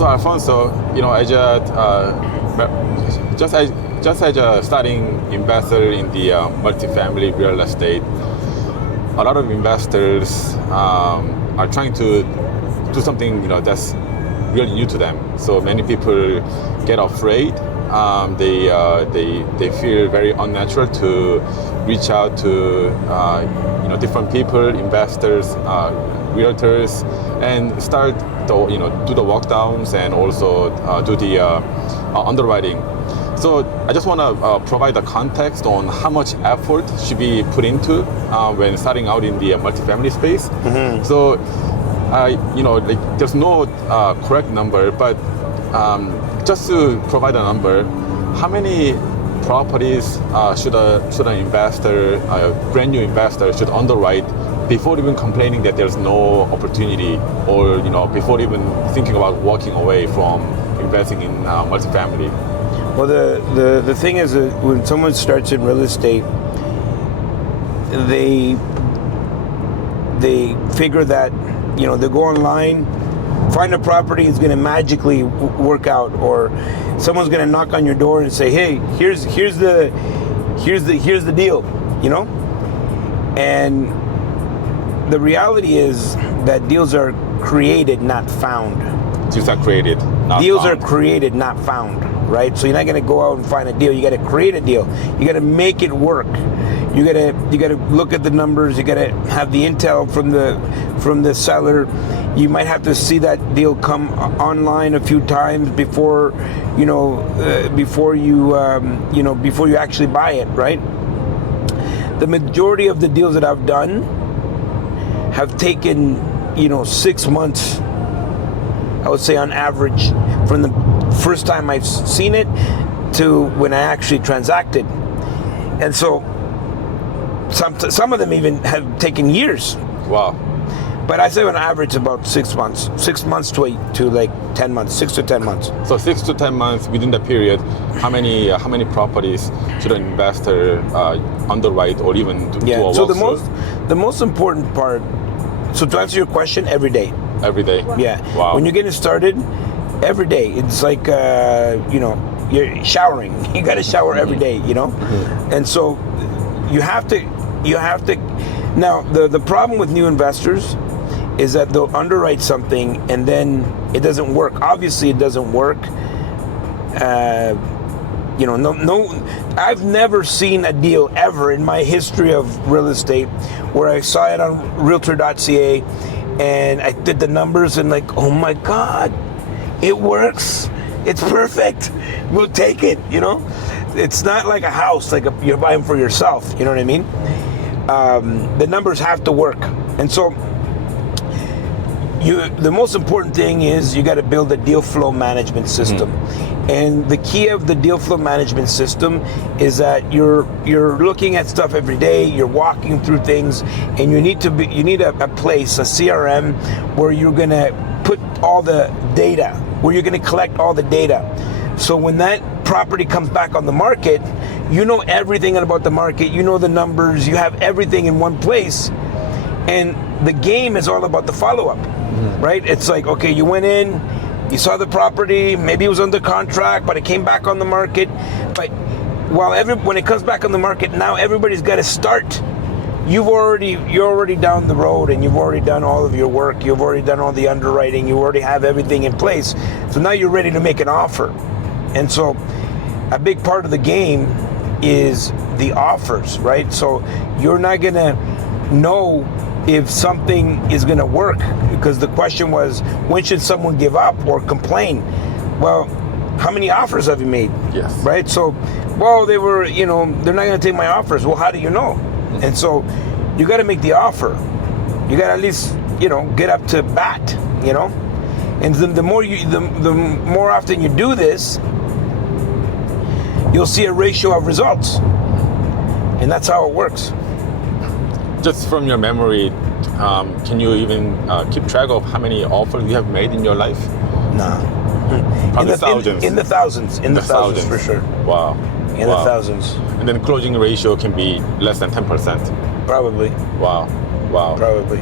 So Alfonso, just as a starting investor in the multifamily real estate, a lot of investors are trying to do something that's really new to them. So many people get afraid. They feel very unnatural to reach out to different people, investors, realtors, and start do the walk downs and also do the underwriting. So I just want to provide the context on how much effort should be put into when starting out in the multifamily space. Mm-hmm. So there's no correct number, but just to provide a number, how many properties should an investor, a brand new investor, should underwrite before even complaining that there's no opportunity, or before even thinking about walking away from investing in multifamily? Well, the thing is that when someone starts in real estate, they figure that they go online, find a property, it's going to magically work out, or someone's going to knock on your door and say, "Hey, here's the deal," And the reality is that deals are created, not found. Deals are created, not Deals found. are created, not found, right? So you're not going to go out and find a deal. You got to create a deal. You got to make it work. You got to look at the numbers. You got to have the intel from the seller. You might have to see that deal come online a few times before you actually buy it, right? The majority of the deals that I've done have taken 6 months, I would say, on average, from the first time I've seen it to when I actually transacted. And so some of them even have taken years. Wow. But I say on average about 6 months. 6 months to like 10 months, 6 to 10 months. So 6 to 10 months within the period, how many properties should an investor underwrite or even do a walkthrough? So the most important part, so to answer your question, every day. Every day? Yeah. Wow. When you're getting started, every day. It's like, you're showering. You got to shower every day, Mm-hmm. And so you have to, now the problem with new investors is that they'll underwrite something and then it doesn't work. Obviously it doesn't work. I've never seen a deal ever in my history of real estate where I saw it on realtor.ca and I did the numbers and like, oh my God, it works. It's perfect. We'll take it, It's not like a house, like you're buying for yourself, you know what I mean? The numbers have to work. And so the most important thing is you got to build a deal flow management system. Mm-hmm. And the key of the deal flow management system is that you're looking at stuff every day, you're walking through things, and you need a place, a CRM, where you're going to put all the data, where you're going to collect all the data. So when that property comes back on the market, you know everything about the market, you know the numbers, you have everything in one place. And the game is all about the follow-up, right? It's like, okay, you went in, you saw the property, maybe it was under contract, but it came back on the market. But when it comes back on the market, now everybody's got to start. You're already down the road and you've already done all of your work. You've already done all the underwriting. You already have everything in place. So now you're ready to make an offer. And so a big part of the game is the offers, right? So you're not going to know if something is going to work, because the question was, when should someone give up or complain? Well, how many offers have you made? Yes. Right? So, well, they're not going to take my offers. Well, how do you know? And so you got to make the offer. You got to at least, get up to bat, And the more often you do this, you'll see a ratio of results. And that's how it works. Just from your memory, can you even keep track of how many offers you have made in your life? No. Probably thousands. In the thousands. In the thousands for sure. Wow. In the thousands. And then closing ratio can be less than 10%. Probably. Wow. Probably.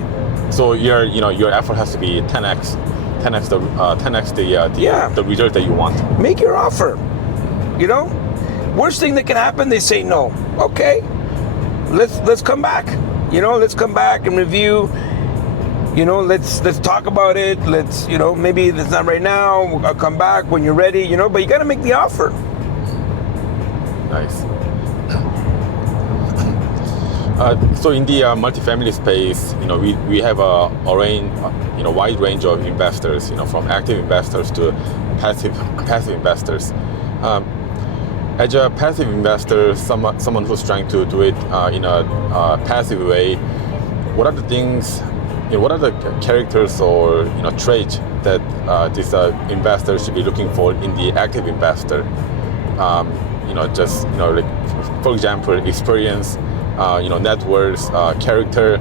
So your effort has to be 10x the result that you want. Make your offer. Worst thing that can happen, they say no. Okay, let's come back. Let's come back and review. Let's talk about it. Let's maybe it's not right now. I'll come back when you're ready. But you got to make the offer. Nice. So in the multifamily space, we have a wide range of investors, from active investors to passive investors. As a passive investor, someone who's trying to do it in a passive way, what are the things, what are the characters or traits that this investor should be looking for in the active investor? For example, experience, net worth, character.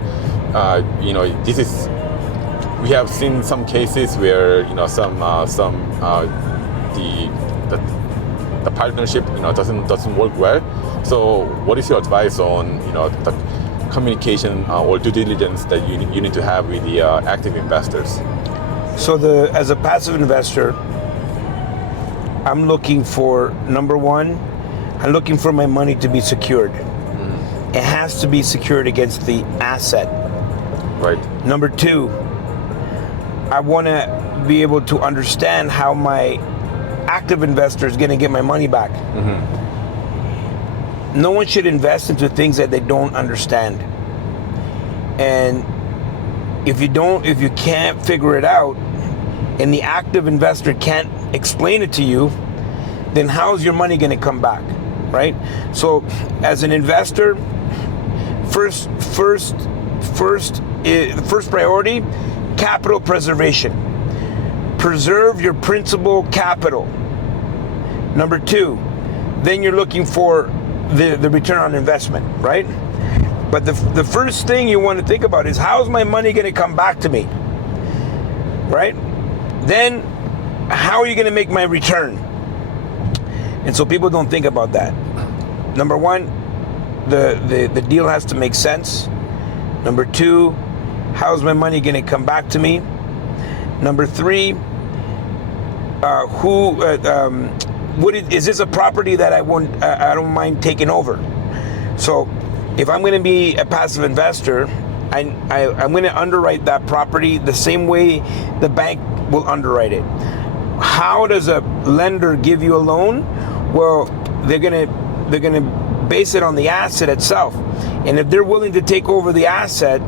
We have seen some cases where the partnership doesn't work well. So what is your advice on the communication or due diligence that you need to have with the active investors? So as a passive investor, I'm looking for, number one, I'm looking for my money to be secured. It has to be secured against the asset. Right. Number two, I want to be able to understand how my active investor is going to get my money back. Mm-hmm. No one should invest into things that they don't understand. And if you can't figure it out, and the active investor can't explain it to you, then how's your money going to come back, right? So as an investor, first priority, capital preservation. Preserve your principal capital. Number two, then you're looking for the return on investment, right? But the first thing you want to think about is, how's my money going to come back to me, right? Then how are you going to make my return? And so people don't think about that. Number one, the deal has to make sense. Number two, how's my money going to come back to me? Number three, is this a property that I don't mind taking over? So if I'm going to be a passive investor, I'm going to underwrite that property the same way the bank will underwrite it. How does a lender give you a loan? Well, they're going to base it on the asset itself. And if they're willing to take over the asset,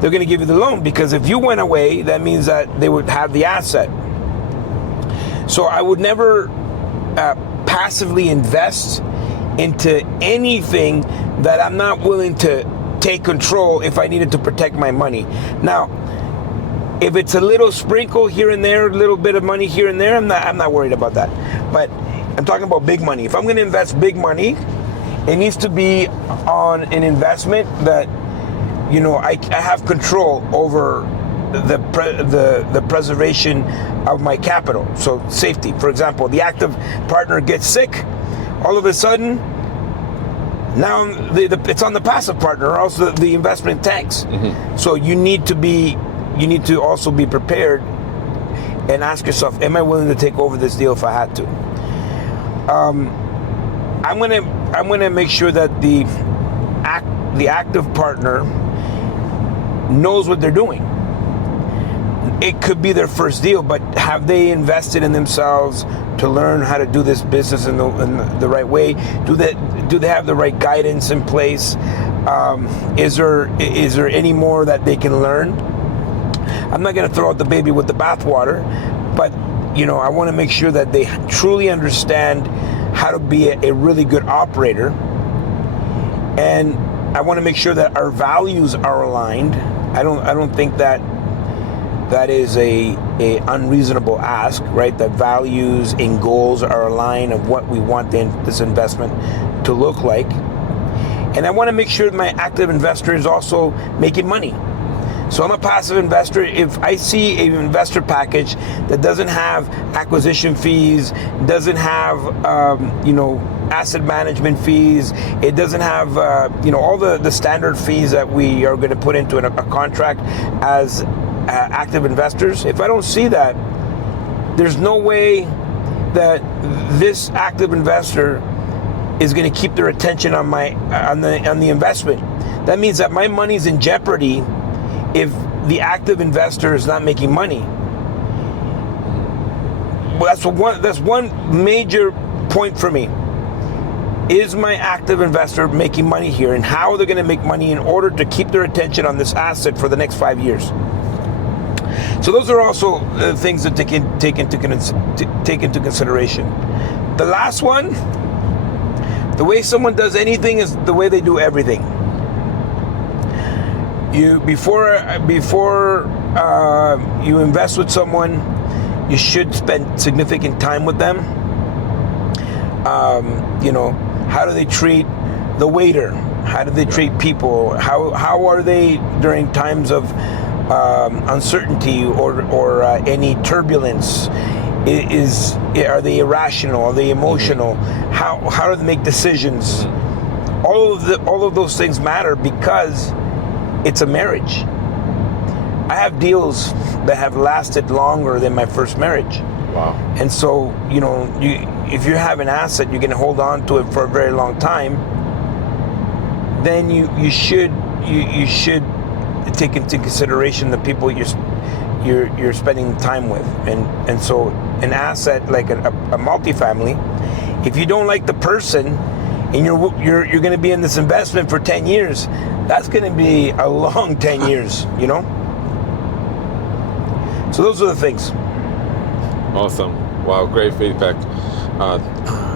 they're going to give you the loan, because if you went away, that means that they would have the asset. So I would never passively invest into anything that I'm not willing to take control if I needed to protect my money. Now, if it's a little sprinkle here and there, a little bit of money here and there, I'm not worried about that. But I'm talking about big money. If I'm going to invest big money, it needs to be on an investment that I have control over the preservation of my capital. So safety, for example, the active partner gets sick, all of a sudden, now it's on the passive partner, or else the investment tanks. Mm-hmm. So you need to also be prepared and ask yourself, am I willing to take over this deal if I had to? I'm gonna make sure that the active partner knows what they're doing. It could be their first deal, but have they invested in themselves to learn how to do this business in the right way? Do they have the right guidance in place? Is there any more that they can learn? I'm not going to throw out the baby with the bathwater, but I want to make sure that they truly understand how to be a really good operator, and I want to make sure that our values are aligned. I don't think that is a unreasonable ask, right? That values and goals are aligned of what we want this investment to look like. And I want to make sure that my active investor is also making money. So I'm a passive investor. If I see an investor package that doesn't have acquisition fees, doesn't have asset management fees, it doesn't have all the standard fees that we are going to put into a contract as active investors, if I don't see that, there's no way that this active investor is going to keep their attention on the investment. That means that my money's in jeopardy if the active investor is not making money. Well, that's one major point for me. Is my active investor making money here, and how are they going to make money in order to keep their attention on this asset for the next 5 years? So those are also things that take into consideration. The last one, the way someone does anything is the way they do everything. Before you invest with someone, you should spend significant time with them. How do they treat the waiter? How do they treat people? How are they during times of uncertainty or any turbulence? Are they irrational? Are they emotional? How do they make decisions? All of those things matter because it's a marriage. I have deals that have lasted longer than my first marriage. Wow. And so, if you have an asset, you're going to hold on to it for a very long time, then you should take into consideration the people you're spending time with. And so an asset like a multifamily, if you don't like the person and you're going to be in this investment for 10 years, that's going to be a long 10 years, So those are the things. Awesome. Wow, great feedback.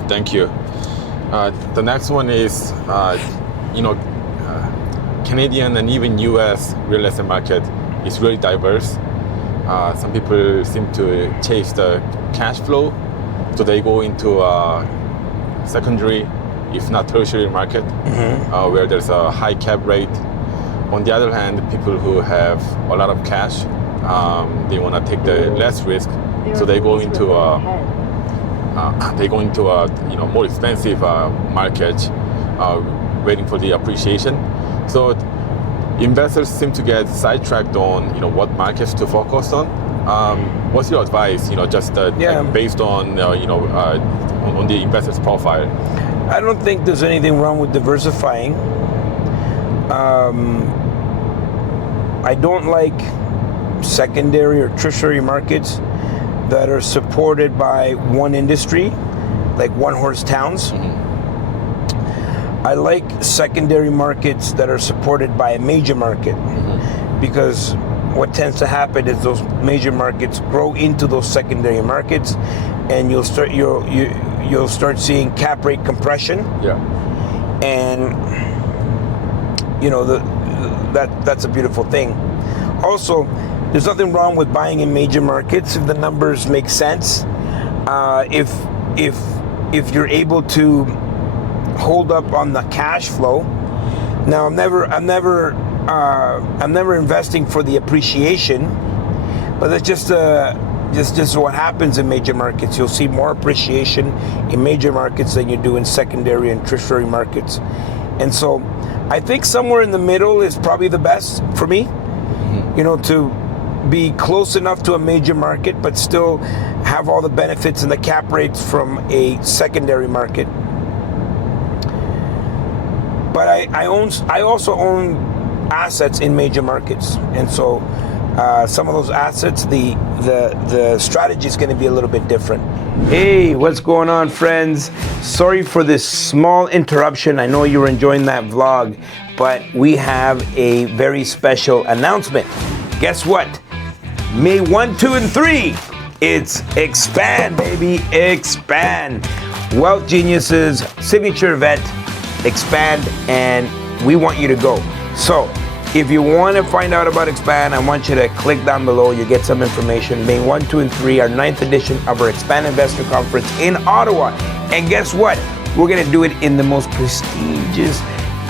Thank you. The next one is, Canadian and even US real estate market is really diverse. Some people seem to chase the cash flow, so they go into a secondary, if not tertiary market, where there's a high cap rate. On the other hand, people who have a lot of cash, they want to take the less risk, so they go into a more expensive market, waiting for the appreciation. So investors seem to get sidetracked on what markets to focus on. What's your advice? Based on on the investor's profile. I don't think there's anything wrong with diversifying. I don't like secondary or tertiary markets that are supported by one industry, like one-horse towns. I like secondary markets that are supported by a major market, because what tends to happen is those major markets grow into those secondary markets, and you'll start seeing cap rate compression. Yeah. And that's a beautiful thing. Also, there's nothing wrong with buying in major markets if the numbers make sense. If you're able to hold up on the cash flow. Now, I'm never investing for the appreciation, but that's just what happens in major markets. You'll see more appreciation in major markets than you do in secondary and tertiary markets. And so I think somewhere in the middle is probably the best for me, to be close enough to a major market, but still have all the benefits and the cap rates from a secondary market. But I also own assets in major markets, and so some of those assets, the strategy is going to be a little bit different. Hey, what's going on, friends? Sorry for this small interruption. I know you were enjoying that vlog, but we have a very special announcement. Guess what? May 1, 2, and 3. It's Expand, baby, Expand. Wealth Geniuses signature event, Expand, and we want you to go. So if you want to find out about Expand, I want you to click down below. You get some information. May 1, 2, and 3, our 9th edition of our Expand Investor Conference in Ottawa. And guess what? We're going to do it in the most prestigious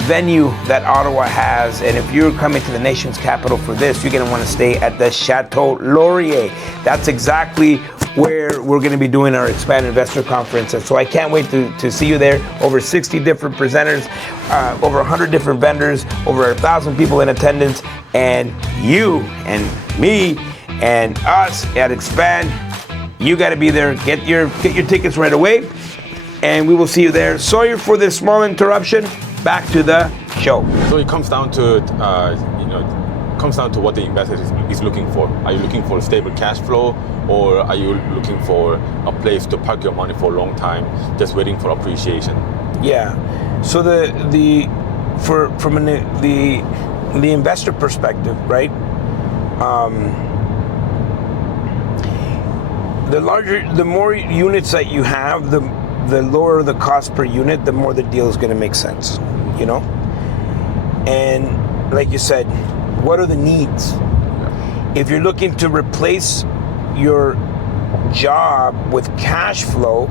venue that Ottawa has. And if you're coming to the nation's capital for this, you're going to want to stay at the Chateau Laurier. That's exactly where we're going to be doing our Expand Investor Conference. And so I can't wait to see you there. Over 60 different presenters, over 100 different vendors, over 1,000 people in attendance, and you and me and us at Expand. You got to be there. Get your tickets right away, and we will see you there. Sorry for this small interruption. Back to the show. So it comes down to what the investor is looking for. Are you looking for stable cash flow, or are you looking for a place to park your money for a long time, just waiting for appreciation? Yeah. So from the investor perspective, right? The more units that you have, the lower the cost per unit, the more the deal is going to make sense, you know? And like you said, what are the needs? If you're looking to replace your job with cash flow,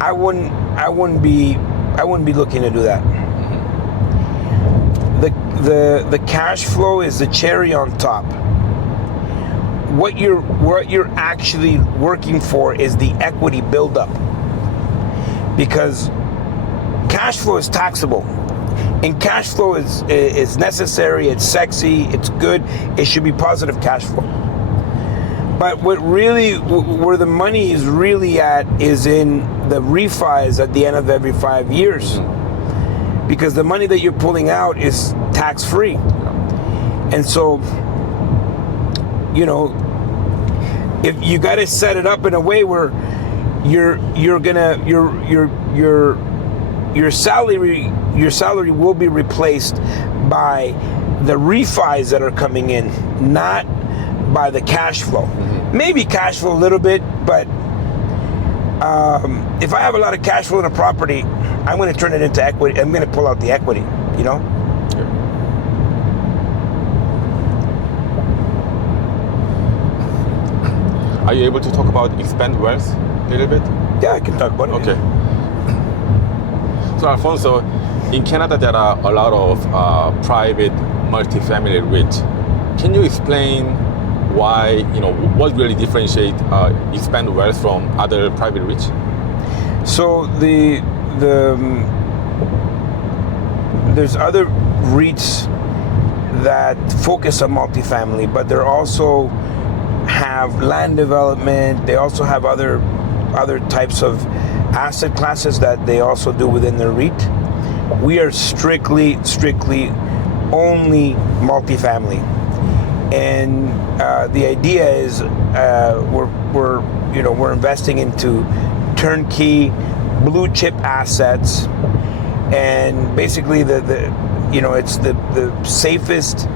I wouldn't be looking to do that. The cash flow is the cherry on top. What you're actually working for is the equity buildup, because cash flow is taxable, and cash flow is necessary. It's sexy. It's good. It should be positive cash flow. But where the money is really at is in the refis at the end of every 5 years, because the money that you're pulling out is tax free, and so, you know, if you got to set it up in a way where your salary will be replaced by the refis that are coming in, not by the cash flow. Maybe cash flow a little bit, but if I have a lot of cash flow in a property, I'm going to turn it into equity. I'm going to pull out the equity, you know? Are you able to talk about Expand Wealth a little bit? Yeah, I can talk about it. Okay. So Alfonso, in Canada there are a lot of private multifamily REIT. Can you explain why, what really differentiates Expand Wealth from other private REITs? So there's other REITs that focus on multifamily, but they're also have land development. They also have other types of asset classes that they also do within their REIT. We are strictly only multifamily, and the idea is we're investing into turnkey blue chip assets, and basically it's the safest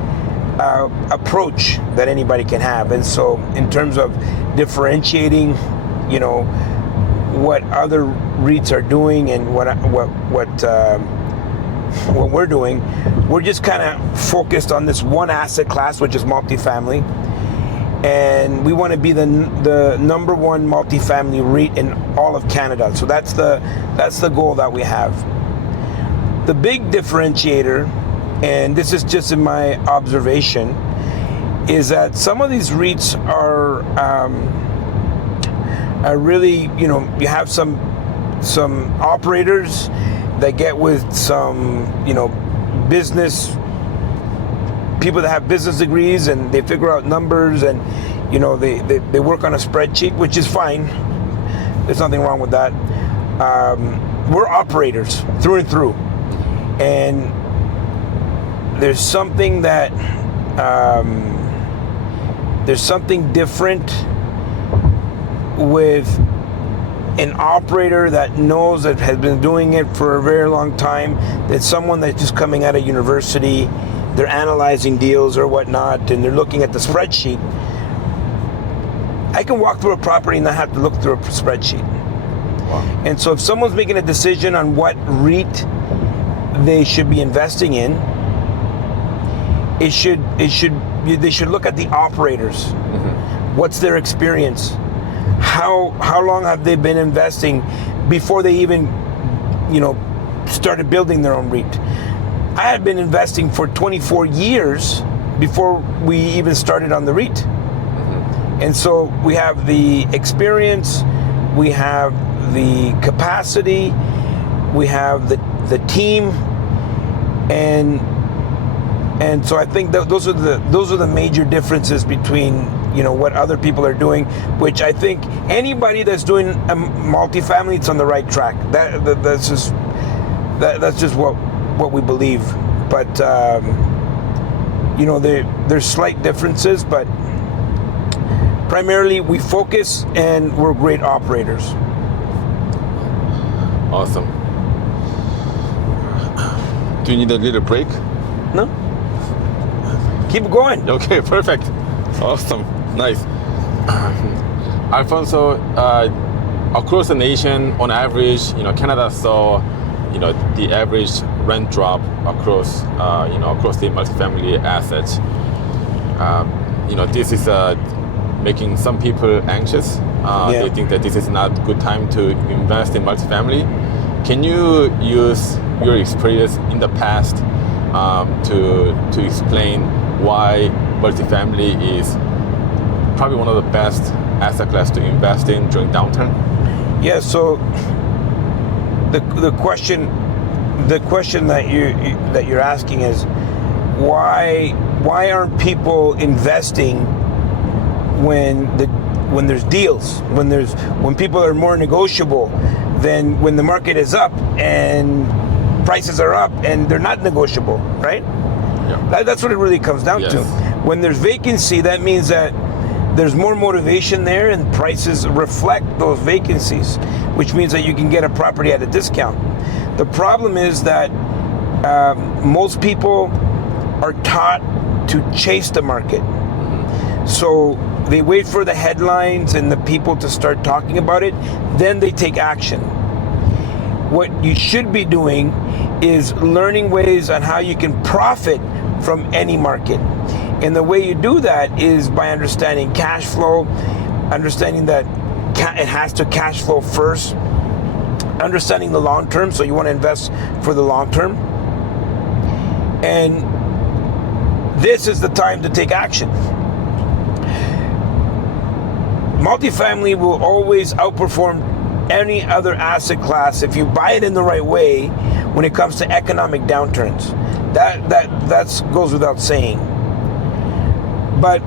approach that anybody can have. And so in terms of differentiating, what other REITs are doing and what we're doing, we're just kind of focused on this one asset class, which is multifamily, and we want to be the number one multifamily REIT in all of Canada. So that's the goal that we have. The big differentiator, and this is just in my observation, is that some of these REITs are really, you have some operators that get with some, business people that have business degrees, and they figure out numbers, and they work on a spreadsheet, which is fine. There's nothing wrong with that. We're operators through and through, and there's something different with an operator that knows, that has been doing it for a very long time, than someone that's just coming out of university. They're analyzing deals or whatnot, and they're looking at the spreadsheet. I can walk through a property and not have to look through a spreadsheet. Wow. And so if someone's making a decision on what REIT they should be investing in, they should look at the operators. Mm-hmm. What's their experience? How long have they been investing before they even, started building their own REIT? I had been investing for 24 years before we even started on the REIT. Mm-hmm. And so we have the experience, we have the capacity, we have the team, and And so I think that those are the major differences between what other people are doing, which I think anybody that's doing a multifamily, it's on the right track. That's just what we believe. But there's slight differences, but primarily we focus and we're great operators. Awesome. Do you need a little break? No. Keep going. Okay, perfect. Awesome. Nice. Alfonso, across the nation, on average, Canada saw, the average rent drop across the multifamily assets. This is making some people anxious. They think that this is not a good time to invest in multifamily. Can you use your experience in the past to explain why multifamily is probably one of the best asset class to invest in during downturn? Yeah. So the question that you're asking is why aren't people investing when there's deals, when people are more negotiable than when the market is up and prices are up and they're not negotiable, right? Yeah. That's what it really comes down to. When there's vacancy, that means that there's more motivation there and prices reflect those vacancies, which means that you can get a property at a discount. The problem is that most people are taught to chase the market. So they wait for the headlines and the people to start talking about it, then they take action. What you should be doing is learning ways on how you can profit from any market. And the way you do that is by understanding cash flow, understanding that it has to cash flow first, understanding the long term, so you want to invest for the long term. And this is the time to take action. Multifamily will always outperform any other asset class if you buy it in the right way when it comes to economic downturns. That goes without saying. But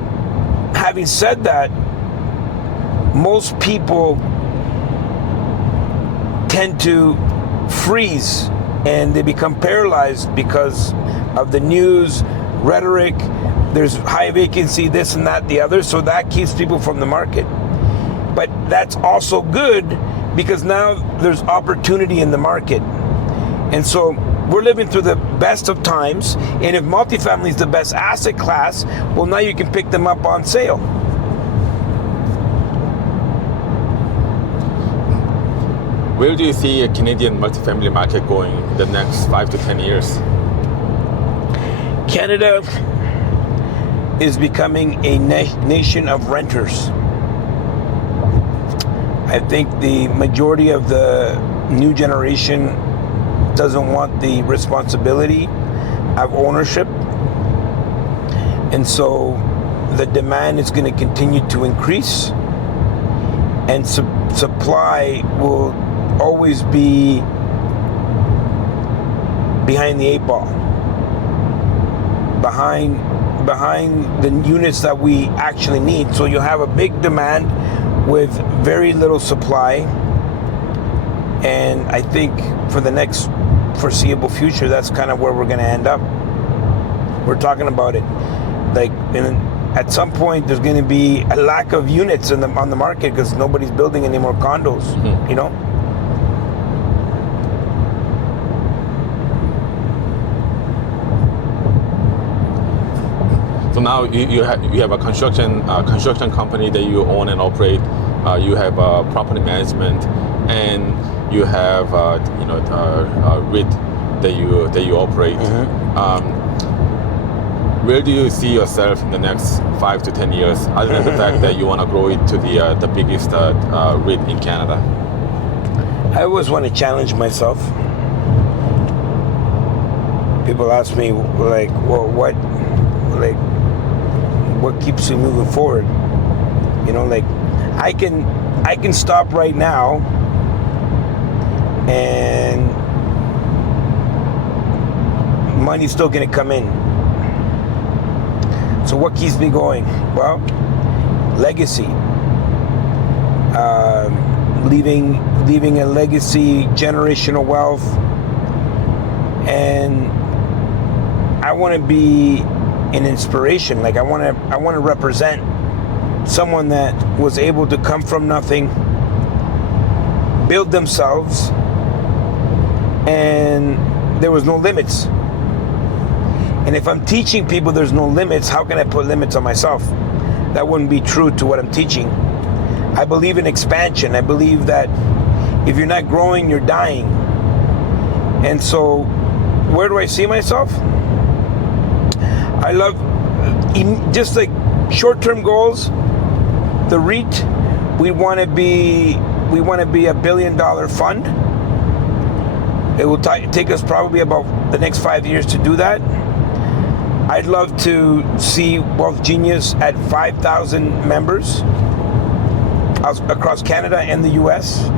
having said that, most people tend to freeze and they become paralyzed because of the news, rhetoric, there's high vacancy, this and that, the other, so that keeps people from the market. But that's also good because now there's opportunity in the market. And so we're living through the best of times, and if multifamily is the best asset class, well, now you can pick them up on sale. Where do you see a Canadian multifamily market going in the next 5 to 10 years? Canada is becoming a nation of renters. I think the majority of the new generation doesn't want the responsibility of ownership. And so the demand is going to continue to increase, and supply will always be behind the 8 ball, behind the units that we actually need. So you'll have a big demand with very little supply, and I think for the next foreseeable future, that's kind of where we're going to end up. We're talking about it like at some point there's going to be a lack of units on the market because nobody's building any more condos. You know. So now you have a construction company that you own and operate. You have property management, and you have REIT that you operate. Where do you see yourself in the next 5 to 10 years, other than the fact that you want to grow it to the biggest REIT in Canada? I always want to challenge myself. People ask me like, well, what keeps you moving forward? You know, like I can stop right now and money's still gonna come in. So what keeps me going? Well, legacy. Leaving a legacy, generational wealth, and I want to be an inspiration. Like I want to represent someone that was able to come from nothing, build themselves, and there was no limits. And if I'm teaching people there's no limits, how can I put limits on myself? That wouldn't be true to what I'm teaching. I believe in expansion. I believe that if you're not growing, you're dying. And so, where do I see myself? I love just like short-term goals. The REIT, we want to be $1 billion fund. It will take us probably about the next 5 years to do that. I'd love to see Wealth Genius at 5,000 members across Canada and the US.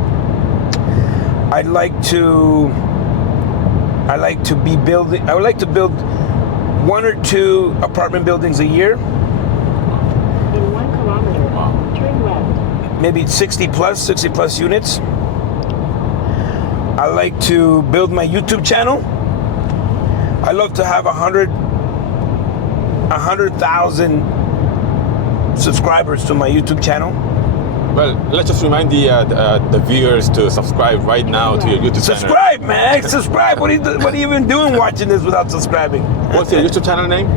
I would like to build 1 or 2 apartment buildings a year. In 1 kilometer, turn left. Maybe 60 plus units. I like to build my YouTube channel. I love to have 100,000 subscribers to my YouTube channel. Well, let's just remind the viewers to subscribe right now to your YouTube channel. Subscribe, man! Subscribe! What are you even doing watching this without subscribing? What's your YouTube channel name?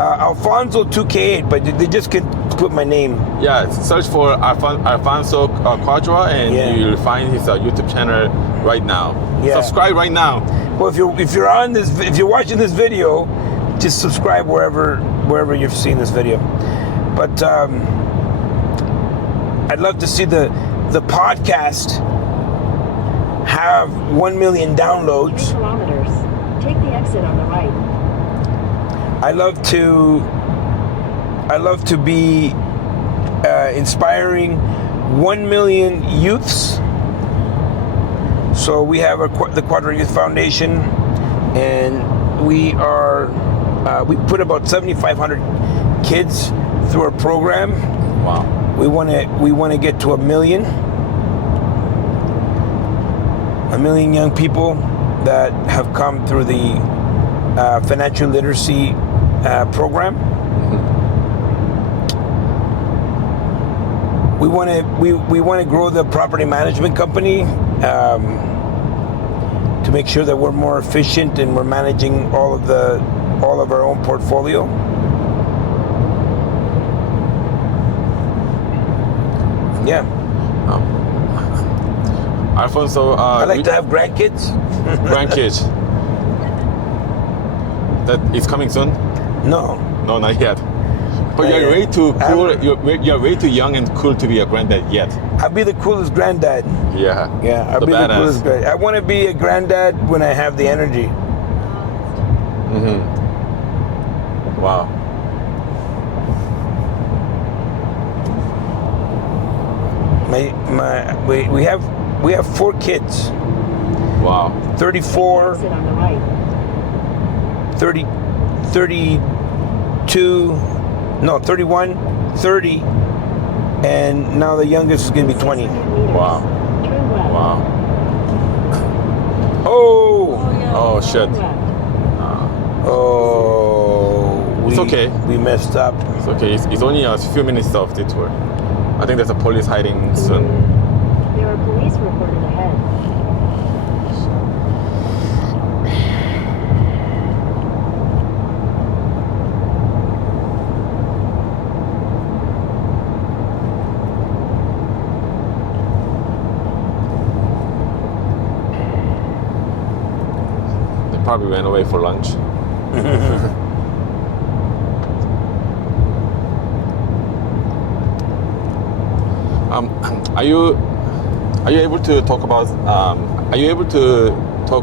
Alfonso 2K8, but they just can put my name. Yeah, search for Alfonso Cuadra and you'll find his YouTube channel right now. Yeah. Subscribe right now. Well, if you're watching this video, just subscribe wherever you've seen this video. But I'd love to see the podcast have 1 million downloads. 3 kilometers. Take the exit on the right. I love to be inspiring 1 million youths. So we have the Cuadra Youth Foundation, and we put about 7,500 kids through our program. Wow. We want to get to 1 million young people that have come through the financial literacy program. We want to grow the property management company to make sure that we're more efficient and we're managing all of our own portfolio. Yeah. Alfonso, I like to have grandkids. Grandkids. That is coming soon? No, not yet. But you're way too cool. You're way too young and cool to be a granddad yet. I'll be the coolest granddad. Yeah. Yeah, I'll be the coolest granddad. I want to be a granddad when I have the energy. Mm-hmm. Wow. We have 4 kids. Wow. 34, Exit on the right. 31, 30, and now the youngest is going to be 20. Wow. Turn left. Wow. Oh shit. Turn left. It's okay. We messed up. It's okay. It's only a few minutes of detour. I think there's a police hiding soon. There are police reported ahead. They probably went away for lunch. Are you able to talk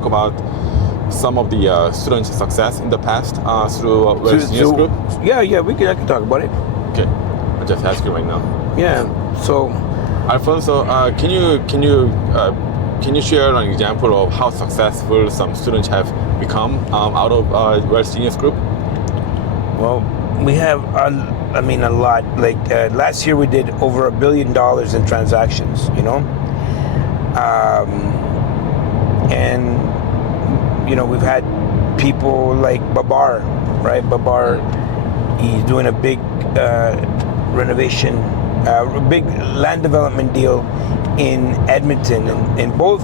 about some of the students' success in the past through Wealth Genius Group? Yeah, I can talk about it. Okay, I'll just ask you right now. Yeah. So, Alfonso, can you share an example of how successful some students have become out of Wealth Genius Group? well, We have, a lot. Like last year, we did over $1 billion in transactions. And we've had people like Babar, right? Babar, he's doing a big renovation, a big land development deal in Edmonton, and both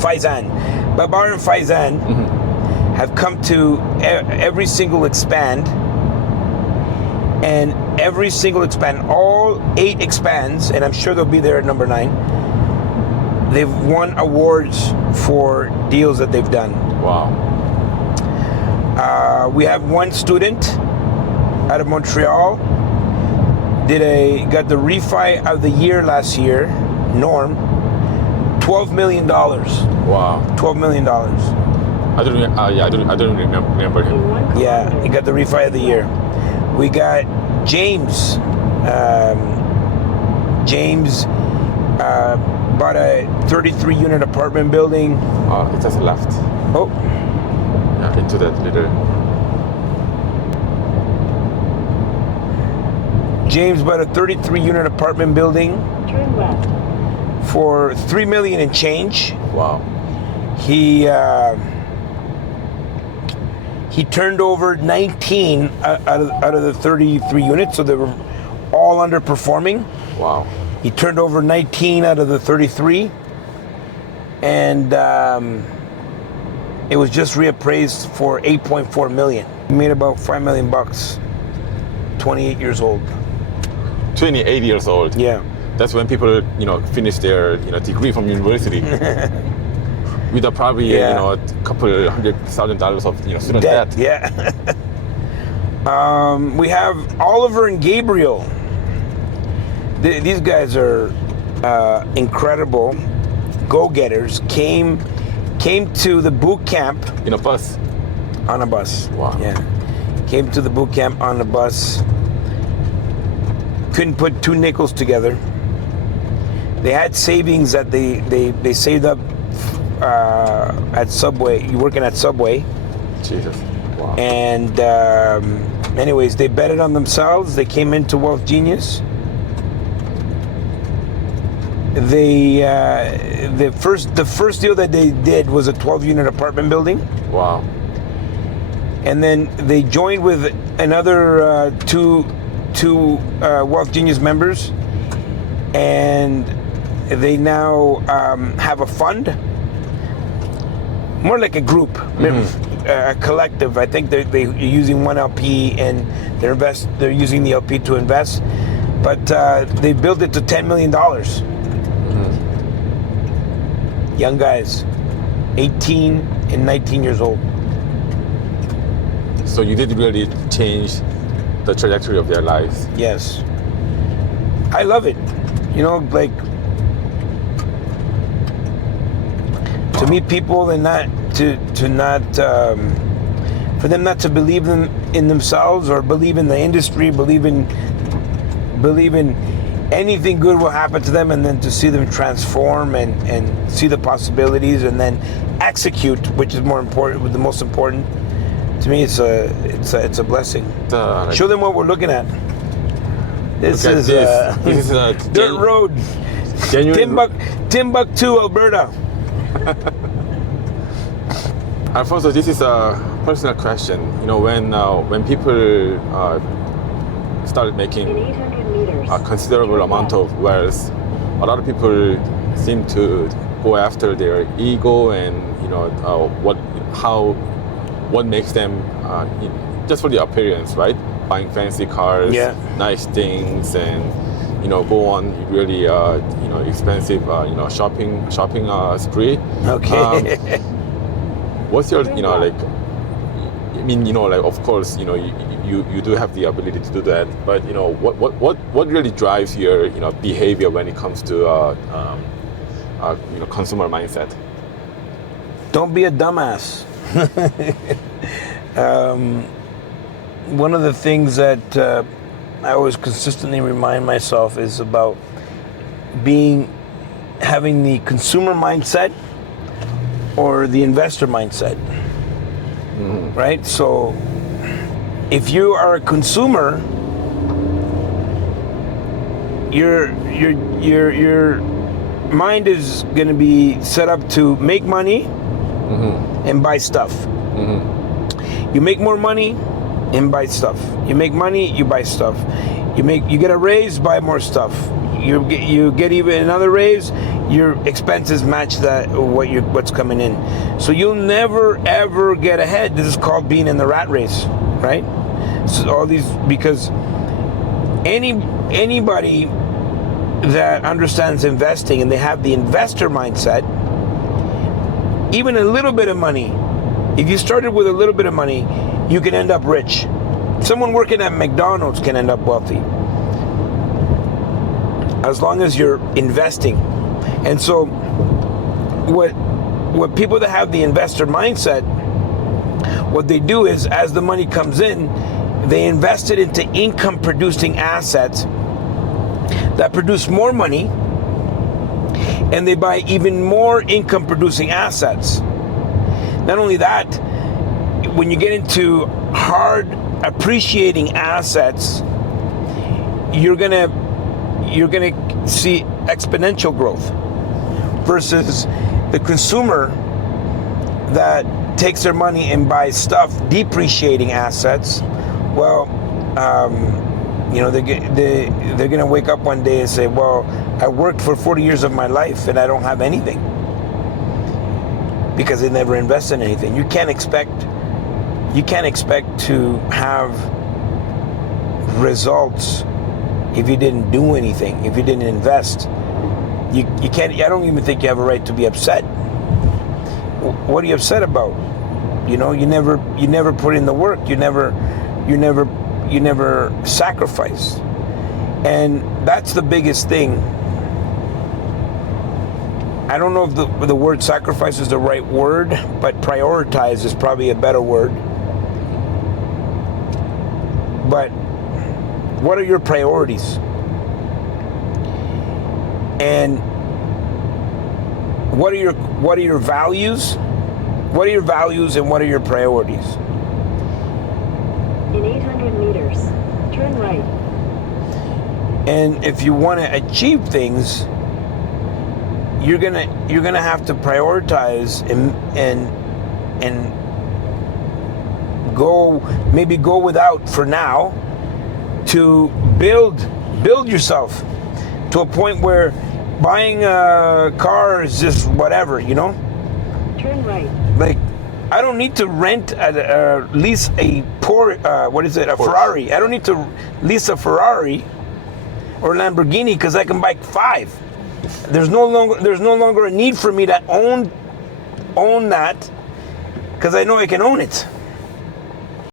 Faizan, Babar and Faizan have come to every single expand, and every single expand, all 8 expands, and I'm sure they'll be there at number 9. They've won awards for deals that they've done. Wow. We have one student out of Montreal, got the refi of the year last year, Norm, $12 million. Wow. $12 million. I don't remember him. Yeah, he got the refi of the year. We got James. James bought a 33-unit apartment building. It just left. Oh. Yeah, into that little. James bought a 33-unit apartment building. Turn left. For $3 million and change. Wow. He turned over 19 out of the 33 units, so they were all underperforming. Wow. He turned over 19 out of the 33, and it was just reappraised for $8.4 million. He made about $5 million bucks. 28 years old. 28 years old. Yeah. That's when people, finish their, degree from university. With probably, a couple $100,000 of, student debt. Yeah. We have Oliver and Gabriel. These guys are incredible go-getters. Came to the boot camp. In a bus? On a bus. Wow. Yeah. Came to the boot camp on a bus. Couldn't put 2 nickels together. They had savings that they saved up at Subway. You working at Subway? Jesus. Wow. And anyways, they betted on themselves. They came into Wealth Genius. The first deal that they did was a 12-unit apartment building. Wow. And then they joined with another two Wealth Genius members, and they now have a fund, more like a group, a collective. I think they're using one LP, and they're using the LP to invest, but they built it to $10 million. Young guys, 18 and 19 years old. So you did really change the trajectory of their lives. Yes. I love it. Like, to meet people and for them not to believe in themselves or believe in the industry, believe in anything good will happen to them, and then to see them transform and see the possibilities and then execute, which is more important, the most important. To me, it's a blessing. Show them what we're looking at. This is dirt road. Timbuktu, Alberta. Alfonso, this is a personal question. When people started making In 800 meters. a considerable amount of wealth, a lot of people seem to go after their ego and what makes them just for the appearance, right? Buying fancy cars, nice things, and go on really expensive shopping spree. Okay. What's your of course you do have the ability to do that, but what really drives your behavior when it comes to consumer mindset? Don't be a dumbass. One of the things that I always consistently remind myself is about having the consumer mindset or the investor mindset. right? So if you are a consumer, your mind is going to be set up to make money and buy stuff. You make more money and buy stuff. You make money, you buy stuff. You get a raise, buy more stuff. You get even another raise, your expenses match that what's coming in. So you'll never ever get ahead. This is called being in the rat race, right? So all these, because anybody that understands investing and they have the investor mindset, even a little bit of money, if you started with a little bit of money, you can end up rich. Someone working at McDonald's can end up wealthy, as long as you're investing. And so what people that have the investor mindset, what they do is, as the money comes in, they invest it into income producing assets that produce more money, and they buy even more income producing assets. Not only that, when you get into hard appreciating assets, you're gonna see exponential growth, versus the consumer that takes their money and buys stuff, depreciating assets. Well, they're gonna wake up one day and say, well, I worked for 40 years of my life and I don't have anything, because they never invest in anything. You can't expect to have results if you didn't do anything, if you didn't invest. You can't. I don't even think you have a right to be upset. What are you upset about? You never put in the work. You never sacrifice. And that's the biggest thing. I don't know if the word sacrifice is the right word, but prioritize is probably a better word. But what are your priorities? And what are your values? What are your values and what are your priorities? In 800 meters, turn right. And if you want to achieve things, you're gonna have to prioritize and go without for now, to build yourself to a point where buying a car is just whatever, Turn right. Like, I don't need to lease a Ferrari. I don't need to lease a Ferrari or Lamborghini, because I can buy 5. There's no longer a need for me to own that, because I know I can own it.